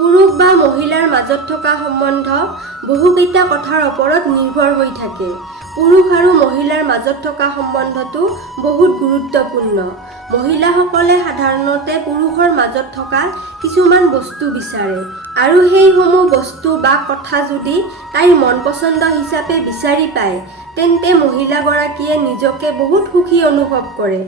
পুৰুষ বা মহিলাৰ মাজত থকা সম্বন্ধ বহুকেইটা কথাৰ ওপৰত নিৰ্ভৰ হৈ থাকে। পুৰুষ আৰু মহিলাৰ মাজত থকা সম্বন্ধটো বহুত গুৰুত্বপূৰ্ণ। মহিলাসকলে সাধাৰণতে পুৰুষৰ মাজত থকা কিছুমান বস্তু বিচাৰে আৰু সেইসমূহ বস্তু বা কথা যদি তাইৰ মন পছন্দ হিচাপে বিচাৰি পায়, তেন্তে মহিলাগৰাকীয়ে নিজকে বহুত সুখী অনুভৱ কৰে।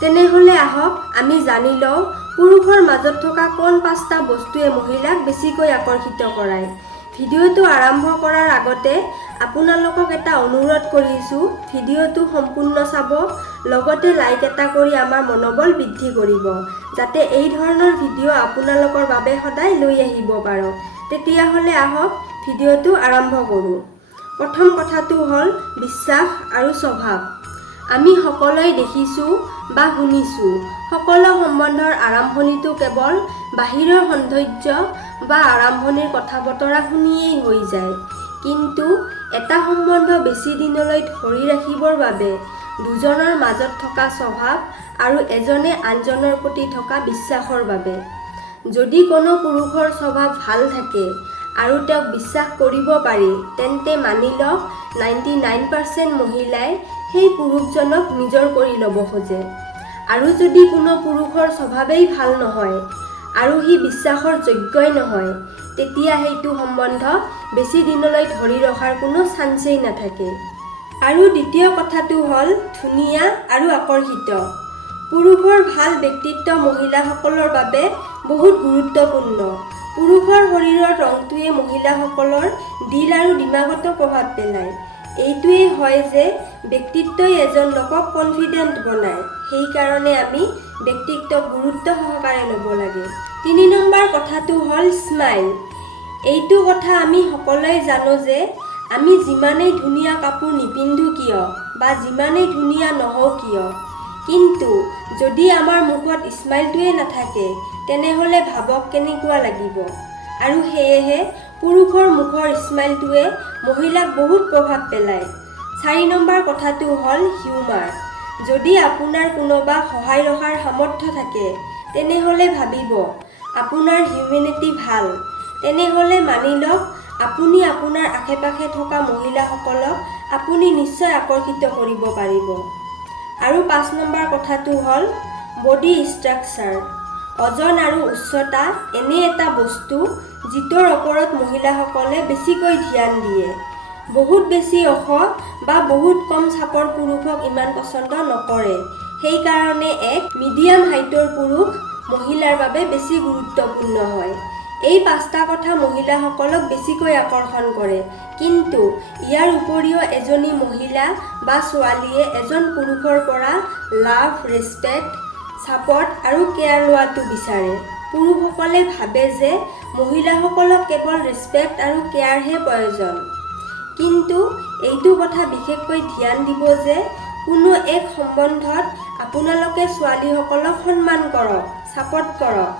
তেনেহ'লে আহক আমি জানি লওঁ পুৰুষৰ মাজত থকা কোন 5টা বস্তুৱে মহিলাক বেছিকৈ আকৰ্ষিত কৰায়। ভিডিঅ'টো আৰম্ভ কৰাৰ আগতে আপোনালোকক এটা অনুৰোধ কৰিছোঁ, ভিডিঅ'টো সম্পূৰ্ণ চাব, লগতে লাইক এটা কৰি আমাৰ মনোবল বৃদ্ধি কৰিব, যাতে এই ধৰণৰ ভিডিঅ' আপোনালোকৰ বাবে সদায় লৈ আহিব পাৰোঁ। তেতিয়াহ'লে আহক ভিডিঅ'টো আৰম্ভ কৰোঁ। প্ৰথম কথাটো হ'ল বিশ্বাস আৰু স্বভাৱ। আমি সকলোৱে দেখিছোঁ বা শুনিছোঁ, সকলো সম্বন্ধৰ আৰম্ভণিটো কেৱল বাহিৰৰ সৌন্দৰ্য বা আৰম্ভণিৰ কথা বতৰা শুনিয়েই হৈ যায়। কিন্তু এটা সম্বন্ধ বেছি দিনলৈ ধৰি ৰাখিবৰ বাবে দুজনৰ মাজত থকা স্বভাৱ আৰু এজনে আনজনৰ প্ৰতি থকা বিশ্বাসৰ বাবে। যদি কোনো পুৰুষৰ স্বভাৱ ভাল থাকে আৰু তেওঁক বিশ্বাস কৰিব পাৰি, তেন্তে মানি লওক 99% মহিলাই সেই পুৰুষজনক নিজৰ কৰি ল'ব খোজে। আৰু যদি কোনো পুৰুষৰ স্বভাৱেই ভাল নহয় আৰু সি বিশ্বাসৰ যোগ্যই নহয়, তেতিয়া সেইটো সম্বন্ধ বেছি দিনলৈ ধৰি ৰখাৰ কোনো চান্সেই নাথাকে। আৰু দ্বিতীয় কথাটো হ'ল ধুনীয়া আৰু আকৰ্ষিত। পুৰুষৰ ভাল ব্যক্তিত্ব মহিলাসকলৰ বাবে বহুত গুৰুত্বপূৰ্ণ। পুৰুষৰ শৰীৰৰ ৰংটোৱে মহিলাসকলৰ দিল আৰু দিমাগতো প্ৰভাৱ পেলায়। এইটোৱেই হয় যে ব্যক্তিত্বই এজন লোকক কনফিডেণ্ট বনায়। সেইকাৰণে আমি ব্যক্তিত্বক গুৰুত্ব সহকাৰে ল'ব লাগে। 3 নম্বৰ কথাটো হ'ল স্মাইল। এইটো কথা আমি সকলোৱে জানো যে আমি যিমানেই ধুনীয়া কাপোৰ নিপিন্ধো কিয় বা যিমানেই ধুনীয়া নহওঁ কিয়, কিন্তু যদি আমাৰ মুখত স্মাইলটোৱে নাথাকে, তেনেহ'লে ভাবক কেনেকুৱা লাগিব। আৰু সেয়েহে পুৰুষৰ মুখৰ স্মাইলটোৱে মহিলাক বহুত প্ৰভাৱ পেলায়। 4 নম্বৰ কথাটো হ'ল হিউমাৰ। যদি আপোনাৰ কোনোবাক সহায় ৰখাৰ সামৰ্থ্য থাকে, তেনেহ'লে ভাবিব আপোনাৰ হিউমেনিটি ভাল। তেনেহ'লে মানি লওক আপুনি আপোনাৰ আশে-পাশে থকা মহিলাসকলক আপুনি নিশ্চয় আকৰ্ষিত কৰিব পাৰিব। আৰু 5 নম্বৰ কথাটো হ'ল বডি ষ্ট্ৰাকচাৰ। ওজন আৰু উচ্চতা এনে এটা বস্তু যিটোৰ ওপৰত মহিলাসকলে বেছিকৈ ধ্যান দিয়ে। বহুত বেছি ওখ বা বহুত কম চাপৰ পুৰুষক ইমান পচন্দ নকৰে। সেইকাৰণে এক মিডিয়াম হাইটৰ পুৰুষ মহিলাৰ বাবে বেছি গুৰুত্বপূৰ্ণ হয়। এই 5টা কথা মহিলাসকলক বেছিকৈ আকৰ্ষণ কৰে। কিন্তু ইয়াৰ উপৰিও এজনী মহিলা বা ছোৱালীয়ে এজন পুৰুষৰ পৰা লাভ, ৰেছপেক্ট, ছাপৰ্ট আৰু কেয়াৰ লোৱাটো বিচাৰে। পুৰুষসকলে ভাবে যে মহিলাসকলক কেৱল ৰেছপেক্ট আৰু কেয়াৰহে প্ৰয়োজন। কিন্তু এইটো কথা বিশেষকৈ ধ্যান দিব যে কোনো এক সম্বন্ধত আপোনালোকে ছোৱালীসকলক সন্মান কৰক, ছাপৰ্ট কৰক।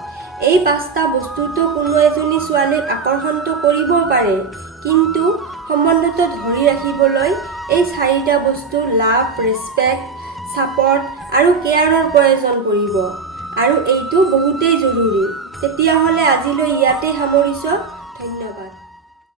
এই 5টা বস্তুটো কোনো এজনী ছোৱালীক আকৰ্ষণটো কৰিব পাৰে, কিন্তু সম্বন্ধটো ধৰি ৰাখিবলৈ এই 4টা বস্তু লাভ, ৰেছপেক্ট, ছাপৰ্ট আৰু কেয়াৰৰ প্ৰয়োজন পৰিব। আৰু এইটো বহুতেই জৰুৰী। তেতিয়াহ'লে আজিলৈ ইয়াতে সামৰিছোঁ।